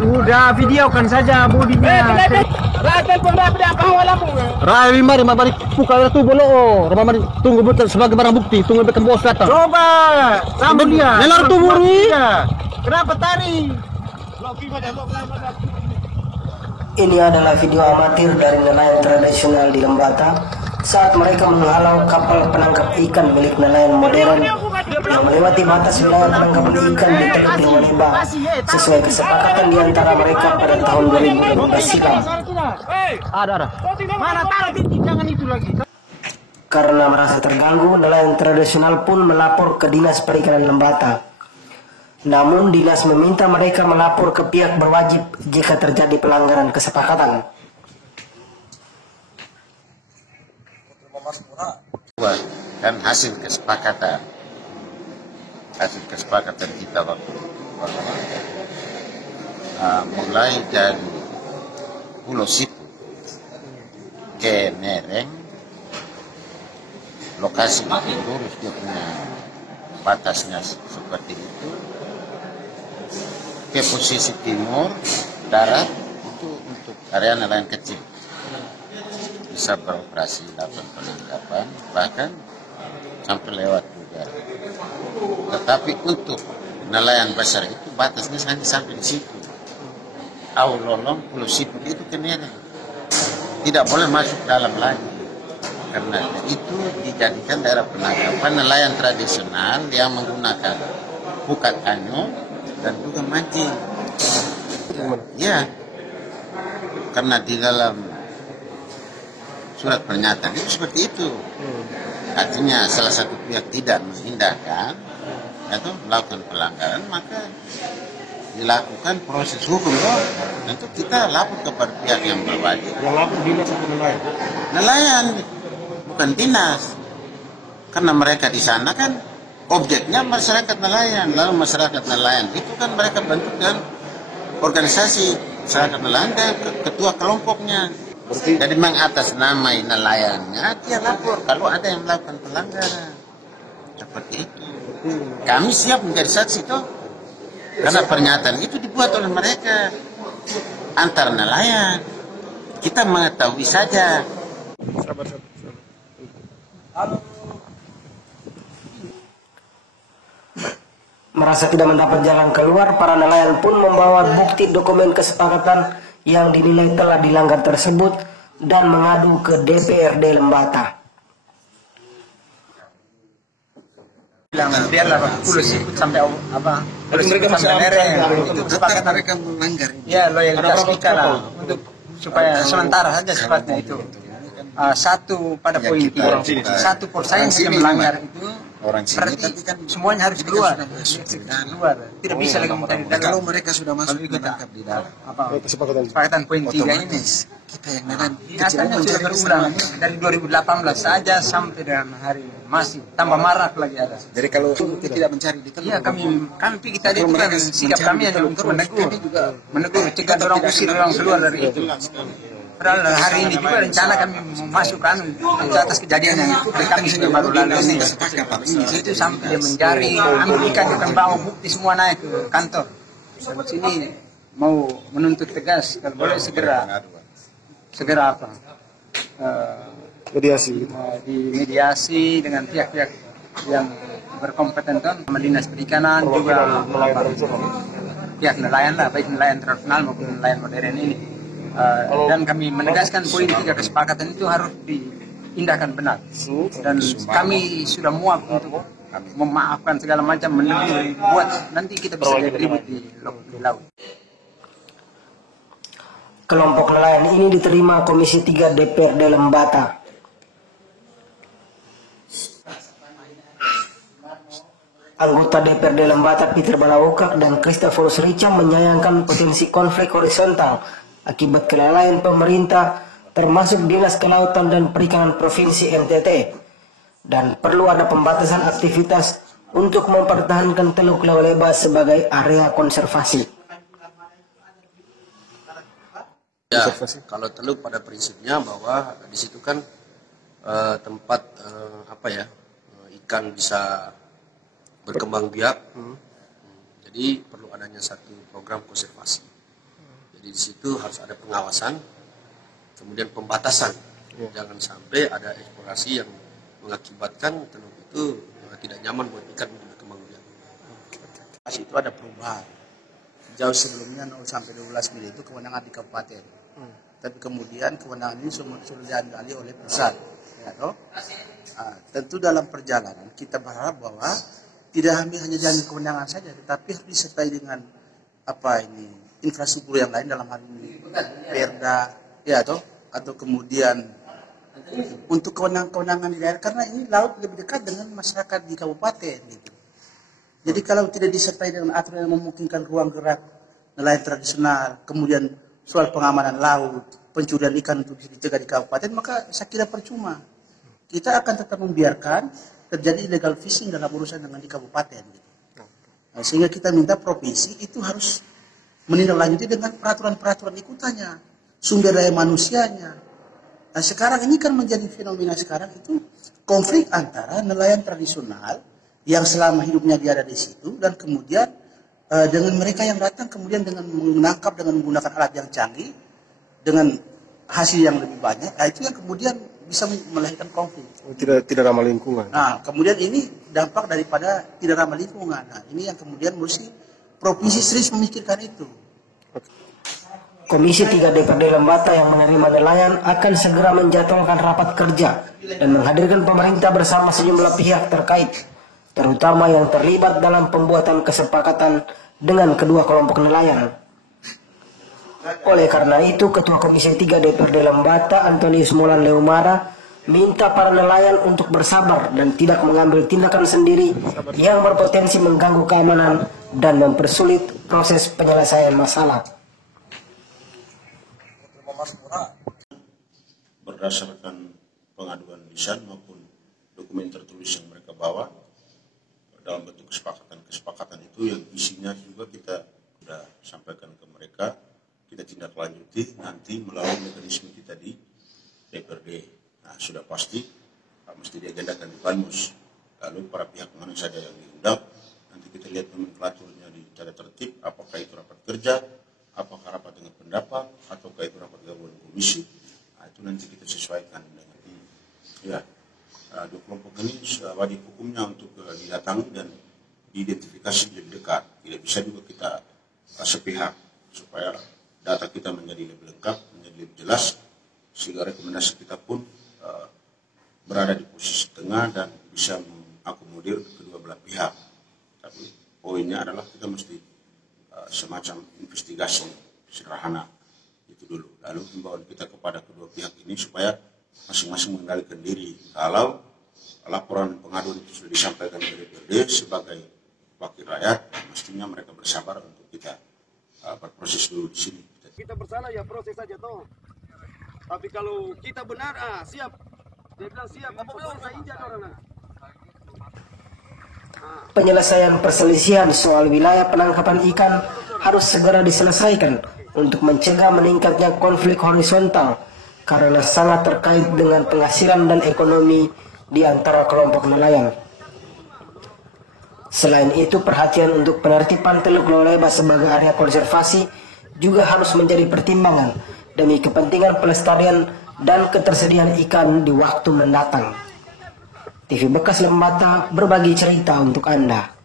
Sudah, videokan saja bodinya. Rai mari buka itu bolo. Mari tunggu betul sebagai barang bukti. Tunggu betul bos datang. Coba, sambung dia. Nelar tu buri. Kenapa tari? Ini adalah video amatir dari nelayan tradisional di Lembata saat mereka menghalau kapal penangkap ikan milik nelayan modern yang melewati batas wilayah penangkapan ikan di Teluk Dewa sesuai kesepakatan di antara mereka pada tahun 2012 silam. Ada. Mana tarik jangan itu lagi. Karena merasa terganggu, nelayan tradisional pun melapor ke Dinas Perikanan Lembata. Namun dinas meminta mereka melapor ke pihak berwajib jika terjadi pelanggaran kesepakatan. Kan hasil kesepakatan kita waktu mulai dari Pulau Sipu ke Nereng, lokasi itu lurus dia punya batasnya seperti itu. Ke posisi timur darat itu untuk area nelayan kecil bisa beroperasi lakukan penangkapan bahkan sampai lewat juga. Tetapi untuk nelayan besar itu batasnya hanya sampai di situ. Aulolong Pulau Siput itu ke Nereng tidak boleh masuk dalam lagi karena itu dijadikan daerah penangkapan nelayan tradisional yang menggunakan pukat anyo dan juga mancing. Ya, karena di dalam surat pernyataan itu seperti itu. Artinya salah satu pihak tidak mengindahkan atau melakukan pelanggaran, maka dilakukan proses hukum. Tentu kita lapor kepada pihak yang berwajib. Yang lapor dinas atau nelayan? Nelayan, bukan dinas. Karena mereka di sana kan objeknya masyarakat nelayan, lalu masyarakat nelayan itu kan mereka bentuk dan organisasi masyarakat nelayan dan ketua kelompoknya. Jadi mengatasnamai nelayannya dia lapor kalau ada yang melakukan pelanggaran seperti itu. Kami siap menjadi saksi toh, karena pernyataan itu dibuat oleh mereka antar nelayan. Kita mengetahui saja. Merasa tidak mendapat jalan keluar, para nelayan pun membawa bukti dokumen kesepakatan yang dinilai telah dilanggar tersebut dan mengadu ke DPRD Lembata. Biarlah Pulau Siput sampai apa? Pulau Siput sampai Nereng itu kesepakatan mereka melanggar. Ya, loyalitas kita lah untuk supaya sementara saja sifatnya itu. Satu pada poin 3, satu persaingan yang melanggar itu Orang sini berarti kan semuanya harus keluar. Tidak bisa lagi mencari dalam. Kalau mereka sudah masuk menangkap di dalam Kesepakatan poin 3 ini kita yang nelayan nyatanya sudah berulang dari 2018 saja sampai dengan hari ini masih tambah marak lagi ada. Jadi kalau kita tidak mencari di teluk, Iya, kami kita itu kan sikap kami hanya untuk menegur, cegah orang usir orang keluar dari itu. Padahal hari ini juga rencana kami memasukkan ke atas kejadian yang itu kami sudah baru lalu ini. Itu sampai dia mencari, ambil ikan dan bawa bukti semua naik ke kantor. Sampai sini mau menuntut tegas kalau boleh segera apa? Dimediasi dengan pihak-pihak yang berkompeten sama Dinas Perikanan juga pihak nelayan lah, baik nelayan tradisional maupun nelayan modern ini. Dan kami menegaskan poin 3 kesepakatan itu harus diindahkan benar. Dan kami sudah muak untuk memaafkan segala macam menegur buat nanti kita bisa jadi ribut di laut. Kelompok nelayan ini diterima Komisi 3 DPRD Lembata. Anggota DPRD Lembata Peter Balawokak dan Christophorus Richam menyayangkan potensi konflik horizontal akibat kelalaian pemerintah termasuk Dinas Kelautan dan Perikanan Provinsi NTT dan perlu ada pembatasan aktivitas untuk mempertahankan Teluk Lewaleba sebagai area konservasi. Ya, kalau teluk pada prinsipnya bahwa di situ kan tempat ikan bisa berkembang biak. Jadi perlu adanya satu program konservasi. Jadi di situ harus ada pengawasan, kemudian pembatasan. Jangan sampai ada eksplorasi yang mengakibatkan teluk itu tidak nyaman buat ikan untuk berkembang biak. Itu ada perubahan. Jauh sebelumnya 0 sampai 12 mil itu kewenangan di kabupaten. Tapi kemudian kewenangan ini sudah diambil oleh pusat. Ya, toh? Tentu dalam perjalanan kita berharap bahwa tidak hanya jalan kewenangan saja, tetapi harus disertai dengan infrastruktur yang lain, dalam hal ini perda, ya toh, atau kemudian untuk kewenangan di daerah, karena ini laut lebih dekat dengan masyarakat di kabupaten. Gitu. Jadi kalau tidak disertai dengan aturan yang memungkinkan ruang gerak nelayan tradisional, kemudian soal pengamanan laut, pencurian ikan untuk bisa dicegah di kabupaten, maka saya kira percuma. Kita akan tetap membiarkan terjadi illegal fishing dalam urusan dengan di kabupaten. Gitu. Nah, sehingga kita minta provinsi itu harus menindaklanjuti dengan peraturan-peraturan ikutannya, sumber daya manusianya. Nah sekarang ini kan menjadi fenomena sekarang itu konflik antara nelayan tradisional yang selama hidupnya dia ada di situ, dan kemudian dengan mereka yang datang kemudian dengan menangkap dengan menggunakan alat yang canggih dengan hasil yang lebih banyak, nah itu yang kemudian bisa melahirkan konflik. Tidak ramah lingkungan. Nah kemudian ini dampak daripada tidak ramah lingkungan. Nah ini yang kemudian mesti provinsi serius memikirkan itu. Komisi 3 DPRD Lembata yang menerima nelayan akan segera menjadwalkan rapat kerja dan menghadirkan pemerintah bersama sejumlah pihak terkait, terutama yang terlibat dalam pembuatan kesepakatan dengan kedua kelompok nelayan. Oleh karena itu, Ketua Komisi 3 DPRD Lembata, Antonius Molan Leumara, minta para nelayan untuk bersabar dan tidak mengambil tindakan sendiri yang berpotensi mengganggu keamanan dan mempersulit proses penyelesaian masalah. Berdasarkan pengaduan lisan maupun dokumen tertulis yang mereka bawa dalam bentuk kesepakatan itu yang isinya juga kita sudah sampaikan ke mereka, kita tindak lanjuti nanti melalui mekanisme kita di DPRD. Nah sudah pasti mesti diagendakan di Panmus, lalu para pihak mana saja yang diundang, nanti kita lihat nomenklaturnya di tata tertib, apakah itu rapat kerja, apakah rapat dengan pendapat, ataukah itu rapat gabungan komisi. Nah, itu nanti kita sesuaikan dengan dua kelompok ini wajib hukumnya untuk didatangi dan diidentifikasi lebih dekat. Tidak bisa juga kita sepihak, supaya data kita menjadi lebih lengkap, menjadi lebih jelas, sehingga rekomendasi kita pun berada di posisi tengah dan bisa mengakomodir kedua belah pihak. Tapi poinnya adalah kita mesti semacam investigasi sederhana itu dulu. Lalu himbauan kita kepada kedua pihak ini supaya masing-masing mengendalikan diri. Kalau laporan pengaduan itu sudah disampaikan ke DPRD sebagai wakil rakyat, mestinya mereka bersabar untuk kita berproses dulu di sini. Kita bersalah ya proses saja toh. Tapi kalau kita benar, siap. Dia bilang siap, apa saya injak orang. Penyelesaian perselisihan soal wilayah penangkapan ikan harus segera diselesaikan untuk mencegah meningkatnya konflik horizontal karena sangat terkait dengan penghasilan dan ekonomi di antara kelompok nelayan. Selain itu, perhatian untuk penertiban Teluk Loleba sebagai area konservasi juga harus menjadi pertimbangan demi kepentingan pelestarian dan ketersediaan ikan di waktu mendatang. TV Bekas Lembata berbagi cerita untuk Anda.